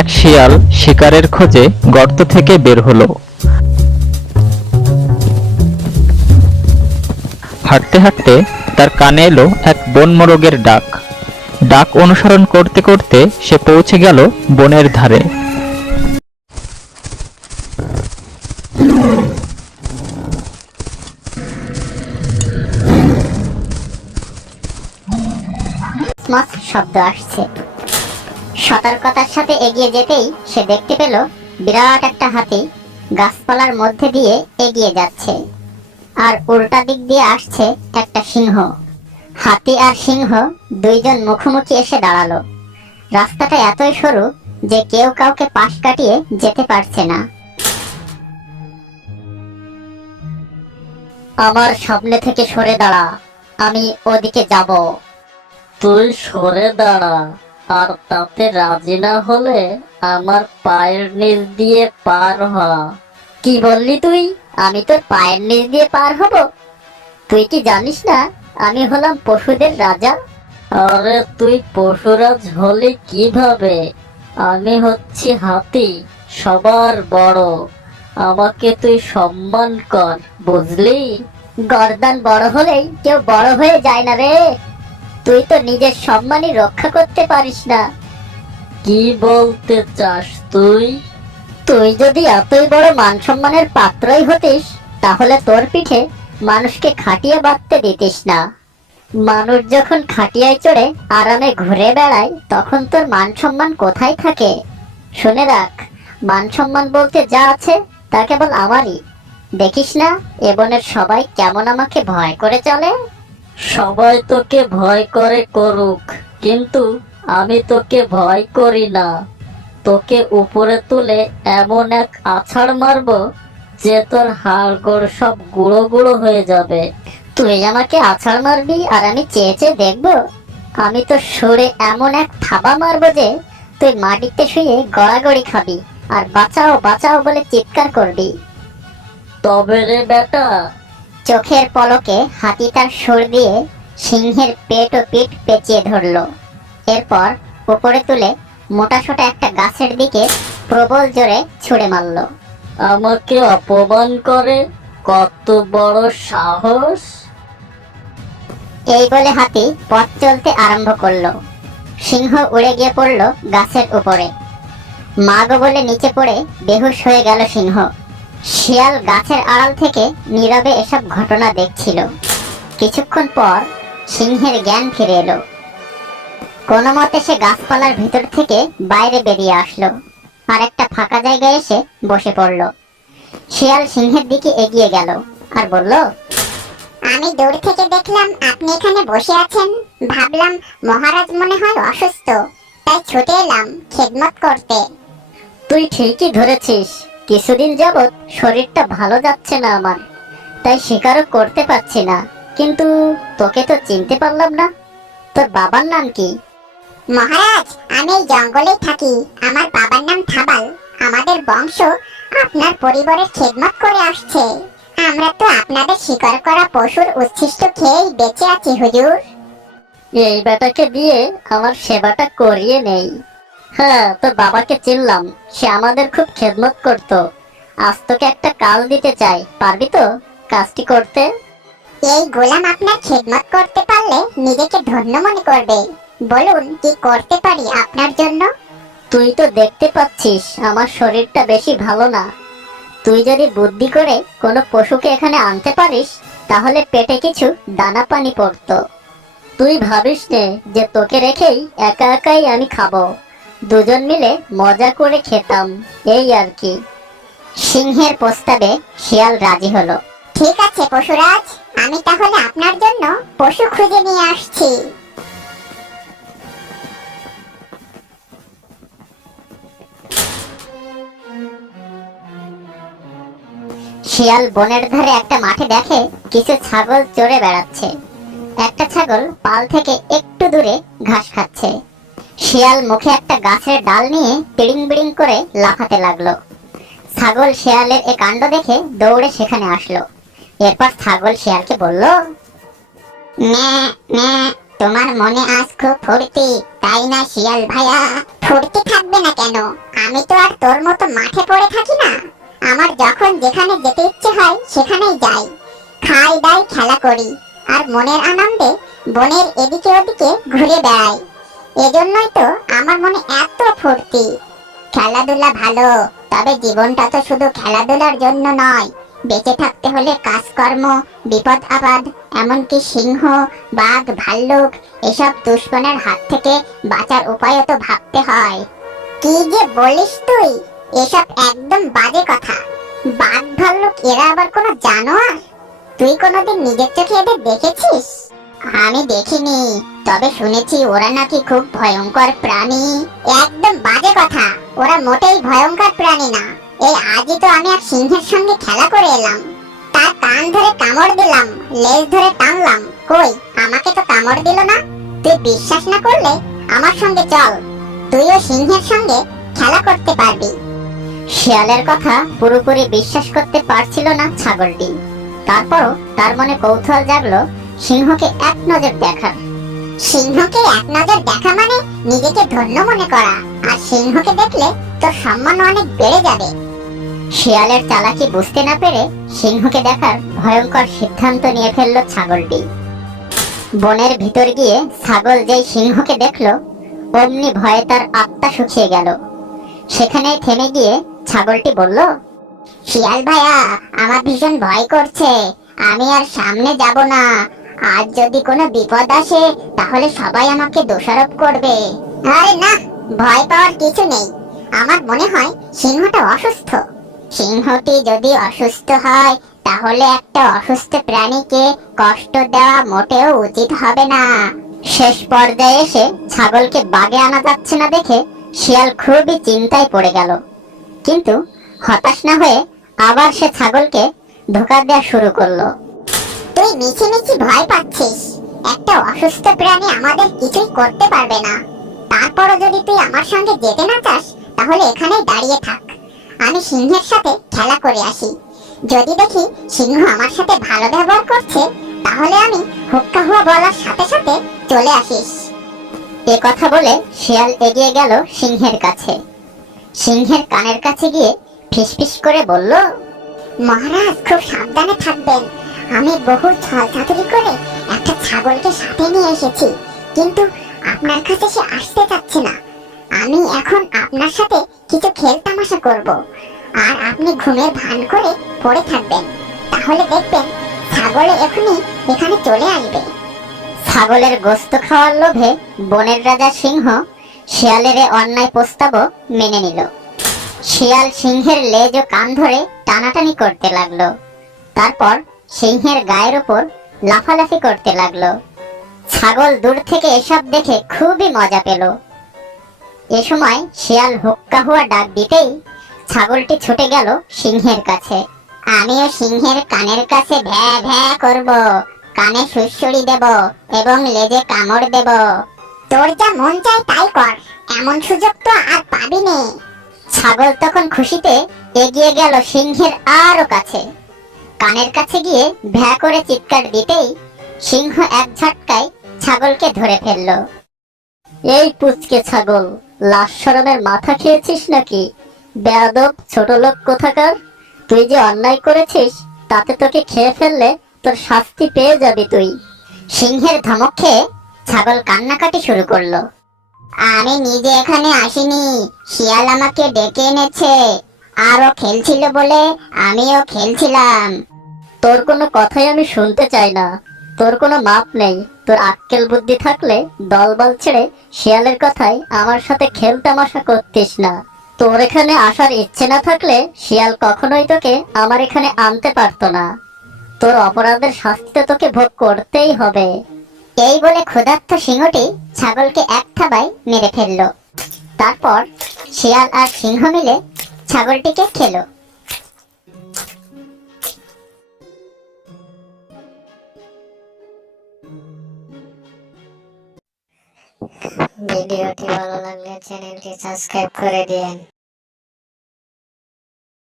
এক শিয়াল শিকারের খোঁজে গর্ত থেকে বের হলো। হাঁটতে হাঁটতে তার কানে এলো এক বনমোরগের ডাক। ডাক অনুসরণ করতে করতে সে পৌঁছে গেল বনের ধারে। মস শব্দ আসছে। সতর্কতার সাথে এগিয়ে যেতেই সে দেখতে পেল বিরাট একটা হাতি গাছপালার মধ্যে দিয়ে এগিয়ে যাচ্ছে, আর উল্টা দিক দিয়ে আসছে একটা সিংহ। হাতি আর সিংহ দুইজন মুখোমুখি এসে দাঁড়ালো। রাস্তাটা এতই সরু যে কেউ কাউকে পাশ কাটিয়ে যেতে পারছে না। আমার সামনে থেকে সরে দাঁড়া, আমি ওদিকে যাব। তুই সরে দাঁড়া, আর তাতে রাজি না হলে আমার পায়ের নিচ দিয়ে পার হ। কি বললি তুই? আমি তোর পায়ের নিচ দিয়ে পার হব? তুই কি জানিস না আমি হলাম পশুদের রাজা? আরে তুই পশুরাজ হলি কিভাবে? আমি হচ্ছি হাতি, সবার বড়। আমাকে তুই সম্মান কর, বুঝলি? গর্দান বড় হলেই কেউ বড় হয়ে যায় না রে। তুই তো নিজের সম্মানই রক্ষা করতে পারিস না। কি বলতে চাস তুই? তুই যদি এতই বড় মান সম্মানের পাত্রই হতিস, তাহলে তোর পিঠে মানুষকে খাটিয়া বাঁধতে দিতিস না। মানুষ যখন খাটিয়ায় চড়ে আরামে ঘুরে বেড়ায়, তখন তোর মান সম্মান কোথায় থাকে? শুনে রাখ, মান সম্মান বলতে যা আছে তা কেবল আমারই। দেখিস না এ বনের সবাই কেমন আমাকে ভয় করে চলে? সবাই তোকে ভয় করে করুক, কিন্তু আমি তোকে ভয় করি না। তোকে উপরে তুলে এমন এক আছাড় মারবো যে তোর হাড় গোড় সব গুঁড়ো গুঁড়ো হয়ে যাবে। তুই আমাকে আছাড় মারবি আর আমি চেয়ে চেয়ে দেখবো? আমি তো সরে এমন এক থাবা মারবো যে তুই মাটিতে শুয়ে গড়াগড়ি খাবি আর বাঁচাও বাঁচাও বলে চিৎকার করবি। তবে রে বেটা, চোখের পলকে হাতি তার সুর দিয়ে সিংহের পেট ও পিঠ পেঁচিয়ে ধরলো। এরপর উপরে তুলে মোটাসোটা একটা গাছের দিকে প্রবল জোরে ছুঁড়ে মারলো। আমাকে অপমান করে? কত বড় সাহস! এই বলে হাতি পথ চলতে আরম্ভ করলো। সিংহ উড়ে গিয়ে পড়লো গাছের উপরে। মাগো বলে নিচে পড়ে বেহুশ হয়ে গেল সিংহ। শিয়াল গাছের আড়াল থেকে নীরবে এসব ঘটনা দেখছিল। কিছুক্ষণ পর সিংহের জ্ঞান ফিরে এলো। কোনো মতে সে গাছপালার ভিতর থেকে বাইরে বেরিয়ে আসলো আর একটা ফাঁকা জায়গায় এসে বসে পড়লো। শিয়াল সিংহের দিকে এগিয়ে গেল আর বলল, আমি দূর থেকে দেখলাম আপনি এখানে বসে আছেন। ভাবলাম মহারাজ মনে হয় অসুস্থ, তাই ছুটে এলাম খেদমত করতে। তুই ঠিকই ধরেছিস। কিছুদিন যাবৎ শরীরটা ভালো যাচ্ছে না আমার, তাই শিকারও করতে পারছি না। কিন্তু তোকে তো চিনতে পারলাম না। তোর বাবার নাম কি? মহারাজ, আমি এই জঙ্গলেই থাকি। আমার বাবার নাম থাবাল। আমাদের বংশ আপনার পরিবারের খেদমত করে আসছে। আমরা তো আপনাদের শিকার করা পশুর উচ্ছিষ্ট খেয়েই বেঁচে আছি হুজুর। এই বেটাকে দিয়ে আমার সেবাটা করিয়ে নেই। হ্যাঁ, তোর বাবাকে চিনলাম। সে আমাদের খুব খেদমত করত। আজ তোকে একটা কাজ দিতে চাই, পারবি তো কাজটি করতে? এই গোলাম আপনার খেদমত করতে পারলে নিজেকে ধন্য মনে করবে। বলুন কি করতে পারি আপনার জন্য? তুই তো দেখতে পাচ্ছিস আমার শরীরটা বেশি ভালো না। তুই যদি বুদ্ধি করে কোনো পশুকে এখানে আনতে পারিস, তাহলে পেটে কিছু দানা পানি পড়তো। তুই ভাবিস নে যে তোকে রেখেই একা একাই আমি খাবো। দুজন মিলে মজা করে খেতাম, এই আর কি। সিংহের প্রস্তাবে শিয়াল রাজি হলো। ঠিক আছে পশুরাজ, আমি তাহলে আপনার জন্য পশু খুঁজে নিয়ে আসছি। শিয়াল বনের ধারে একটা মাঠে দেখে কিছু ছাগল চড়ে বেড়াচ্ছে। একটা ছাগল পাল থেকে একটু দূরে ঘাস খাচ্ছে। শিয়াল মুখে একটা গাছের ডাল নিয়ে পিড়িং বিড়িং করে লাফাতে লাগলো। ছাগল শিয়ালের এ কাণ্ড দেখে দৌড়ে সেখানে আসলো। এরপর ছাগল শিয়ালকে বলল, ম্যা ম্যা, তোমার মনে আজ খুব ফুর্তি, তাই না শিয়াল ভাইয়া? ফুর্তি থাকবে না কেন? আমি তো আর তোর মতো মাঠে পড়ে থাকি না। আমার যখন যেখানে যেতে ইচ্ছে হয় সেখানেই যাই, খাই দাই, খেলা করি, আর মনের আনন্দে বনের এদিকে ওদিকে ঘুরে বেড়াই। এজন্যই তো আমার মনে এত ফুর্তি। খেলাধুলা ভালো, তবে জীবনটা তো শুধু খেলাধুলার জন্য নয়। বেঁচে থাকতে হলে কাজকর্ম, বিপদ আপদ, এমনকি সিংহ, বাঘ, ভাল্লুক এসব দুশ্মনের হাত থেকে বাঁচার উপায়ও তো ভাবতে হয়। কি যে বলিস তুই, এসব একদম বাজে কথা। বাঘ ভাল্লুক এরা আবার কোনো জানোয়ার? তুই কোনোদিন নিজের চোখে এদের দেখেছিস? আমি দেখিনি, তবে শুনেছি ওরা নাকি খুব ভয়ঙ্কর প্রাণী। একদম বাজে কথা, ওরা মোটেই ভয়ঙ্কর প্রাণী না। এই আজই তো আমি এক সিংহের সঙ্গে খেলা করে এলাম। তার কান ধরে কামড় দিলাম, লেজ ধরে টানলাম, কই আমাকে তো কামড় দিল না। তুই বিশ্বাস না করলে আমার সঙ্গে চল, তুইও সিংহের সঙ্গে খেলা করতে পারবি। শিয়ালের কথা পুরোপুরি বিশ্বাস করতে পারছিল না ছাগলটি। তারপরও তার মনে কৌতূহল জাগলো সিংহকে এক নজর দেখার। সিংহকে এক নজর দেখা মানে নিজেকে ধন্য মনে করা, আর সিংহকে দেখলে তোর সম্মান অনেক বেড়ে যাবে। শিয়ালের চালাকি বুঝতে না পেরে সিংহকে দেখার ভয়ঙ্কর সিদ্ধান্ত নিয়ে ফেলল ছাগলটি। বনের ভিতর গিয়ে ছাগল যেই সিংহকে দেখলো, অমনি ভয়ে তার আত্মা শুকিয়ে গেল। সেখানেই থেমে গিয়ে ছাগলটি বলল, শিয়াল ভাইয়া, আমার ভীষণ ভয় করছে, আমি আর সামনে যাব না। আজ যদি কোনো বিপদ আসে তাহলে সবাই আমাকে দোষারোপ করবে। আরে না, ভয় পাওয়ার কিছু নেই। আমার মনে হয় সিংহটা অসুস্থ। সিংহটি যদি অসুস্থ হয় তাহলে একটা অসুস্থ প্রাণীকে কষ্ট দেওয়া মোটেও উচিত হবে না। শেষ পর্যায়ে এসে ছাগলকে বাগে আনা যাচ্ছে না দেখে শিয়াল খুবই চিন্তায় পড়ে গেল। কিন্তু হতাশ না হয়ে আবার সে ছাগলকে ধোঁকা দেওয়া শুরু করলো। তুই মিছিমিছি ভয় পাচ্ছিস, একটা অসুস্থ প্রাণী আমাদের কিছুই করতে পারবে না। তারপরও যদি তুই আমার সঙ্গে যেতে না চাস তাহলে এখানেই দাঁড়িয়ে থাক, আমি সিংহের সাথে খেলা করে আসি। যদি দেখি সিংহ আমার সাথে ভালো ব্যবহার করছে তাহলে আমি হুক্কা হুয়া বলার সাথে সাথে চলে আসিস। এ কথা বলে শিয়াল এগিয়ে গেল সিংহের কাছে। সিংহের কানের কাছে গিয়ে ফিসফিস করে বলল, মহারাজ খুব সাবধানে থাকবেন। আমি বহু ছল চাতুরি করে একটা ছাগলকে সাথে নিয়ে এসেছি, কিন্তু আপনার কাছে সে আসতে চাচ্ছে না। আমি এখন আপনার সাথে কিছু খেল তামাশা করব, আর আপনি ঘুমের ভান করে পড়ে থাকবেন। তাহলে দেখবেন ছাগলে এখনই এখানে চলে আসবে। ছাগলের গোস্ত খাওয়ার লোভে বনের রাজা সিংহ শিয়ালের এ অন্যায় প্রস্তাবও মেনে নিল। শিয়াল সিংহের লেজ ও কান ধরে টানাটানি করতে লাগলো। তারপর সিংহের গায়ের উপর লাফালাফি করতে লাগলো। ছাগল দূর থেকে এসব দেখে খুবই মজা পেল। এ সময় শিয়াল হুক্কা হুয়া ডাক দিতেই ছাগলটি ছুটে গেল সিংহের কাছে। আমিও সিংহের কানের কাছে ভ্যা ভ্যা করব, কানে সুড়সুড়ি দেব এবং লেজে কামড় দেব। তোর যা মন চায় তাই কর, এমন সুযোগ তো আর পাবি নে। ছাগল তখন খুশিতে এগিয়ে গেল সিংহের আরো কাছে। কানের কাছে গিয়ে ভ্যা করে চিৎকার দিতেই সিংহ এক ঝটকায় ছাগলকে ধরে ফেলল। এই পুচকে ছাগল, লাশ শরমের মাথা খেয়েছিস নাকি? বেয়াদব ছোট লোক কোথাকার! তুই যে অন্যায় করেছিস তাতে তোকে খেয়ে ফেললে তোর শাস্তি পেয়ে যাবি তুই। সিংহের ধমক খেয়ে ছাগল কান্নাকাটি শুরু করলো। আমি নিজে এখানে আসিনি, শিয়াল আমাকে ডেকে এনেছে। আরো খেলছিল বলে আমিও খেলছিলাম। তোর কোনো কথাই আমি শুনতে চাই না। তোর কোনো মাপ নেই। তোর আক্কেল বুদ্ধি থাকলে দলবল ছেড়ে শিয়ালের কথাই আমার সাথে খেল তামাশা করতিস না। তোর এখানে আসার ইচ্ছে না থাকলে শিয়াল কখনোই তোকে আমার এখানে আনতে পারতো না। তোর অপরাধের শাস্তি তোকে ভোগ করতেই হবে। এই বলে ক্ষুধার্ত সিংহটি ছাগলকে এক থাবায় মেরে ফেলল। তারপর শিয়াল আর সিংহ মিলে ছাগলটিকে খেলো। ভিডিওটি ভালো লাগলে চ্যানেলটি সাবস্ক্রাইব করে দিন।